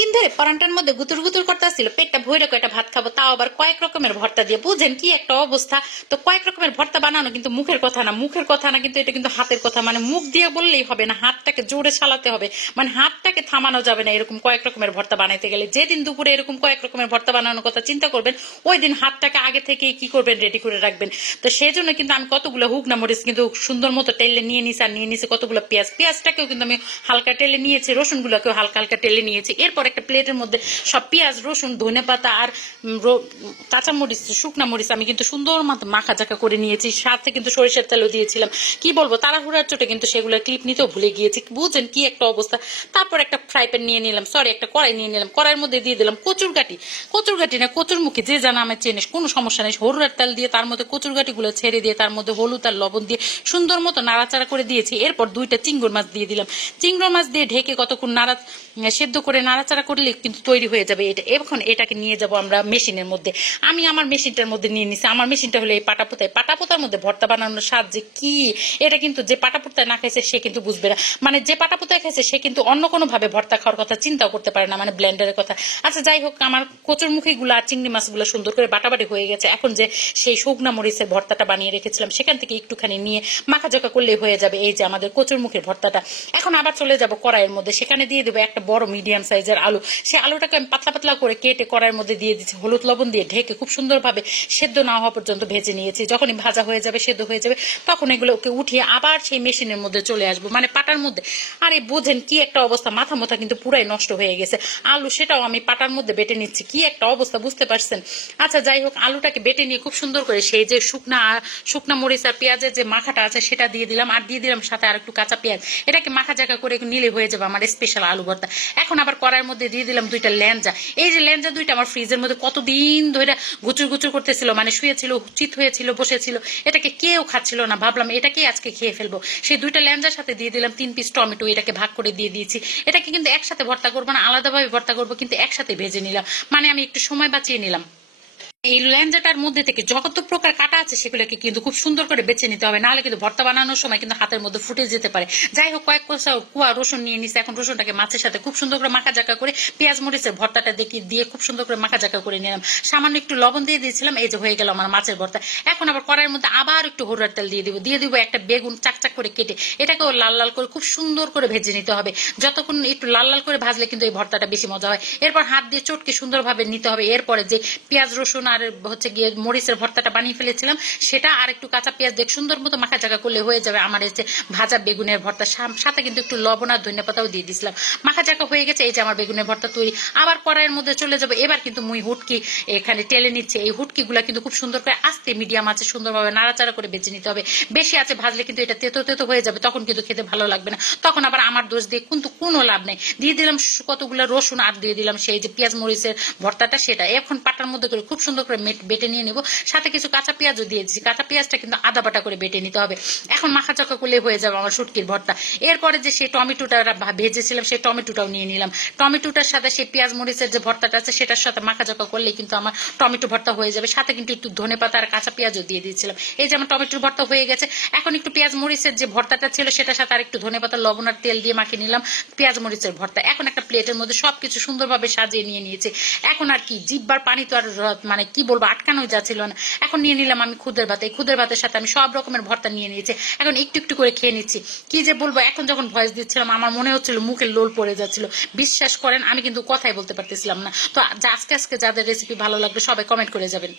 দিন ধরে পরান্টার মধ্যে গুতুর গুতুর করতেছিল, পেটটা ভরে কয়টা ভাত খাবো, তাও আবার কয়েক রকমের ভর্তা দিয়ে। বুঝেন কি একটা অবস্থা। তো কয়েক রকমের ভর্তা বানানো কিন্তু মুখের কথা না, মুখের কথা না, কিন্তু এটা কিন্তু হাতের কথা। মানে মুখ দিয়ে বললেই হবে না, হাতটাকে জোরে চালাতে হবে, মানে হাতটাকে থামানো যাবে না এরকম কয়েক রকমের ভর্তা বানাইতে গেলে। যেদিন দুপুরে এরকম কয়েক রকমের ভর্তা বানানোর কথা চিন্তা করবেন, ওই দিন হাতটাকে আগে থেকে কি করবেন, রেডি করে রাখবেন। তো সেই জন্য কিন্তু আমি কতগুলো হুকনা মরিচ কিন্তু সুন্দর মতো টেলে নিয়ে নিছি, আর নিয়ে নিছি কতগুলো পেঁয়াজ। পেঁয়াজটাকেও কিন্তু আমি হালকা টেলে নিয়েছি, রসুনগুলোকেও হালকা হালকা টেলে নিয়েছি। এরপর একটা প্লেটের মধ্যে সব পেঁয়াজ, রসুন, ধনেপাতা আর কাঁচামরিচ, শুকনা মরিচ আমি কিন্তু সুন্দর মতো মাখা চাকা করে নিয়েছি। সাথে কিন্তু সরিষার তেলও দিয়েছিলাম। কি বলবো, তাড়াহুড়ার চোটে কিন্তু সেগুলো ক্লিপ নিতেও ভুলে গিয়েছি। বুঝেন কি একটা অবস্থা। তারপর একটা ফ্রাই প্যান নিয়ে নিলাম, সরি একটা কড়াই নিয়ে নিলাম। কড়াইয়ের মধ্যে দিয়ে দিলাম কচুরগাটি, কচুরগাটি না কচুরমুখী, যে জানা আমার চেনে, কোনো সমস্যা নেই। হরুর তেল দিয়ে তার মধ্যে কচুরগাটিগুলো ছেড়ে দিয়ে তার মধ্যে হলুদ আর লবণ দিয়ে সুন্দর মতো নাড়াচাড়া করে দিয়েছি। এরপর দুইটা চিংড়ি মাছ দিয়ে দিলাম। চিংড়ি মাছ দিয়ে ঢেকে কতক্ষণ সেদ্ধ করে নাড়াচাড়া করলে কিন্তু তৈরি হয়ে যাবে এটা। এখন এটাকে নিয়ে যাব আমরা মেশিনের মধ্যে। আমি আমার মেশিনটার মধ্যে নিয়ে নিছি। আমার মেশিনটা হলো এই পাটাপোতায়। পাটাপোতার মধ্যে ভর্তা বানানোর স্বাদ যে কি, এটা কিন্তু যে পাটাপোতায় না খাইছে সে কিন্তু বুঝবে না। মানে যে পাটাপোতায় খাইছে সে কিন্তু অন্য কোনো ভাবে ভর্তা খাওয়ার কথা চিন্তাও করতে পারে না, মানে ব্লেন্ডারের কথা। আচ্ছা যাই হোক, আমার কচুরমুখী গুলো আর চিংড়ি মাছগুলো সুন্দর করে বাটাবাটি হয়ে গেছে। এখন যে সেই শুকনা মরিচের ভর্তাটা বানিয়ে রেখেছিলাম সেখান থেকে একটুখানি নিয়ে মাখাজোকা করলেই হয়ে যাবে এই যে আমাদের কচুরমুখীর ভর্তাটা। এখন আবার চলে যাব কড়াইয়ের মধ্যে, সেখানে দিয়ে দেবো একটা বড় মিডিয়াম সাইজের আলু। সেই আলুটাকে আমি পাতলা পাতলা করে কেটে কড়াইয়ের মধ্যে দিয়ে দিচ্ছি। হলুদ লবণ দিয়ে ঢেকে খুব সুন্দরভাবে সেদ্ধ না হওয়া পর্যন্ত ভেজে নিয়েছি। যখনই ভাজা হয়ে যাবে, সেদ্ধ হয়ে যাবে, তখন এগুলোকে উঠিয়ে আবার সেই মেশিনের মধ্যে চলে আসবো, মানে পাটার মধ্যে। আরে বোঝেন কি একটা অবস্থা, মাথা মাথা কিন্তু পুরাই নষ্ট হয়ে গেছে। আলু সেটাও আমি পাটার মধ্যে বেটে নিচ্ছি, কি একটা অবস্থা বুঝতে পারছেন। আচ্ছা যাই হোক, আলুটাকে বেটে নিয়ে খুব সুন্দর করে সেই যে শুকনা মরিচ আর পেঁয়াজের যে মাখাটা আছে সেটা দিয়ে দিলাম, আর দিয়ে দিলাম সাথে আর একটু কাঁচা পেঁয়াজ। এটাকে মাখা জায়গা করে নিলে হয়ে যাবে আমার স্পেশাল আলু ভর্তা। এখন আবার কড়াইয়ের মধ্যে দিয়ে দিলাম দুইটা ল্যাঞ্জা। এই যে ল্যাঞ্জা দুইটা আমার ফ্রিজের মধ্যে কতদিন ধরে গুচুর গুচুর করতেছিল, মানে শুয়েছিল, চিত হয়েছিল, বসেছিল, এটাকে কেউ খাচ্ছিল না। ভাবলাম এটাকেই আজকে খেয়ে ফেলবো। সেই দুইটা ল্যাঞ্জার সাথে দিয়ে দিলাম 3 পিস টমেটো, এটাকে ভাগ করে দিয়ে দিয়েছি। এটাকে কিন্তু একসাথে ভর্তা করবো না, আলাদাভাবে ভর্তা করবো, কিন্তু একসাথে ভেজে নিলাম, মানে আমি একটু সময় বাঁচিয়ে নিলাম। এই ল্যাঞ্জাটার মধ্যে থেকে যত প্রকার কাটা আছে সেগুলোকে কিন্তু খুব সুন্দর করে বেছে নিতে হবে, নাহলে কিন্তু ভর্তা বানানোর সময় কিন্তু হাতের মধ্যে ফুটে যেতে পারে। যাই হোক, কয়েক কুয়া রসুন নিয়ে নিচ্ছে। এখন রসুনটাকে মাছের সাথে খুব সুন্দর করে মাখা জাকা করে পেঁয়াজ মরিচের ভর্তাটা দিয়ে খুব সুন্দর করে মাখা জাকা করে নিলাম। সামান্য একটু লবণ দিয়ে দিয়েছিলাম, এই যে হয়ে গেল আমার মাছের ভর্তা। এখন আবার কড়াইয়ের মধ্যে আবার একটু হরুর তেল দিয়ে দিব একটা বেগুন চাকচাক করে কেটে, এটাকেও লাল লাল করে খুব সুন্দর করে ভেজে নিতে হবে। যতক্ষণ একটু লাল লাল করে ভাজলে কিন্তু এই ভর্তাটা বেশি মজা হয়। এরপর হাত দিয়ে চটকে সুন্দরভাবে নিতে হবে। এরপরে যে পেঁয়াজ রসুন আর হচ্ছে গিয়ে মরিচের ভর্তাটা বানিয়ে ফেলেছিলাম সেটা আর একটু কাঁচা পেঁয়াজ দিয়ে সুন্দর মতো মাখা জায়গা করলে হয়ে যাবে আমার এই যে ভাজা বেগুনের ভর্তা। সাথে কিন্তু একটু লবণ আর ধনেপাতাও দিয়ে দিয়েছিলাম। মাখা জায়গা হয়ে গেছে, এই যে আমার বেগুনের ভর্তা তৈরি। আবার কড়াইয়ের মধ্যে চলে যাবো। এবার কিন্তু মুই হুটকি এখানে টেলে নিচ্ছে। এই হুটকিগুলা কিন্তু খুব সুন্দর করে আস্তে মিডিয়াম আছে সুন্দরভাবে নাড়াচাড়া করে বেছে নিতে হবে। বেশি আছে ভাজলে কিন্তু এটা তেতো তেতো হয়ে যাবে, তখন কিন্তু খেতে ভালো লাগবে না। তখন আবার আমার দোষ দিয়ে কিন্তু কোনো লাভ নেই। দিয়ে দিলাম কতগুলো রসুন আর দিয়ে দিলাম সেই যে পেঁয়াজ মরিচের ভর্তাটা, সেটা এখন পাটার মধ্যে করে খুব সুন্দর করে বেটে নিয়ে নেবো। সাথে কিছু কাঁচা পেঁয়াজও দিয়ে দিচ্ছি। কাঁচা পেঁয়াজটা কিন্তু আদা বাটা করে বেটে নিতে হবে। এখন মাখা চাকা করলে হয়ে যাবে আমার শুটকির ভর্তা। এরপরে যে সেই টমেটোটা ভেজেছিলাম সেই টমেটোটাও নিয়ে নিলাম। টমেটোটার সাথে সেই পেঁয়াজ মরিচের যে ভর্তাটা আছে সেটার সাথে মাখা চাকা করলে কিন্তু আমার টমেটো ভর্তা হয়ে যাবে। সাথে কিন্তু একটু ধনেপাতা আর কাঁচা পেঁয়াজও দিয়ে দিয়েছিলাম। এই যে আমার টমেটোর ভর্তা হয়ে গেছে। এখন একটু পেঁয়াজ মরিচের যে ভর্তাটা ছিল সেটার সাথে আর একটু ধনেপাতা, লবণ আর তেল দিয়ে মাখিয়ে নিলাম পেঁয়াজ মরিচের ভর্তা। এখন একটা প্লেটের মধ্যে সবকিছু সুন্দরভাবে সাজিয়ে নিয়ে নিয়েছি। এখন আর কি জিব্বার পানি তো আর মানে কি বলবো আটকানোই যাচ্ছিল না। এখন নিয়ে নিলাম আমি খুদের ভাত। এই খুদের ভাতের সাথে আমি সব রকমের ভর্তা নিয়ে নিয়েছি। এখন একটু একটু করে খেয়ে নিচ্ছি। কি যে বলবো, এখন যখন ভয়েস দিচ্ছিলাম আমার মনে হচ্ছিল মুখে লোল পড়ে যাচ্ছিল। বিশ্বাস করেন আমি কিন্তু কথাই বলতে পারতেছিলাম না। তো আজকে যাদের রেসিপি ভালো লাগবে সবাই কমেন্ট করে যাবেন।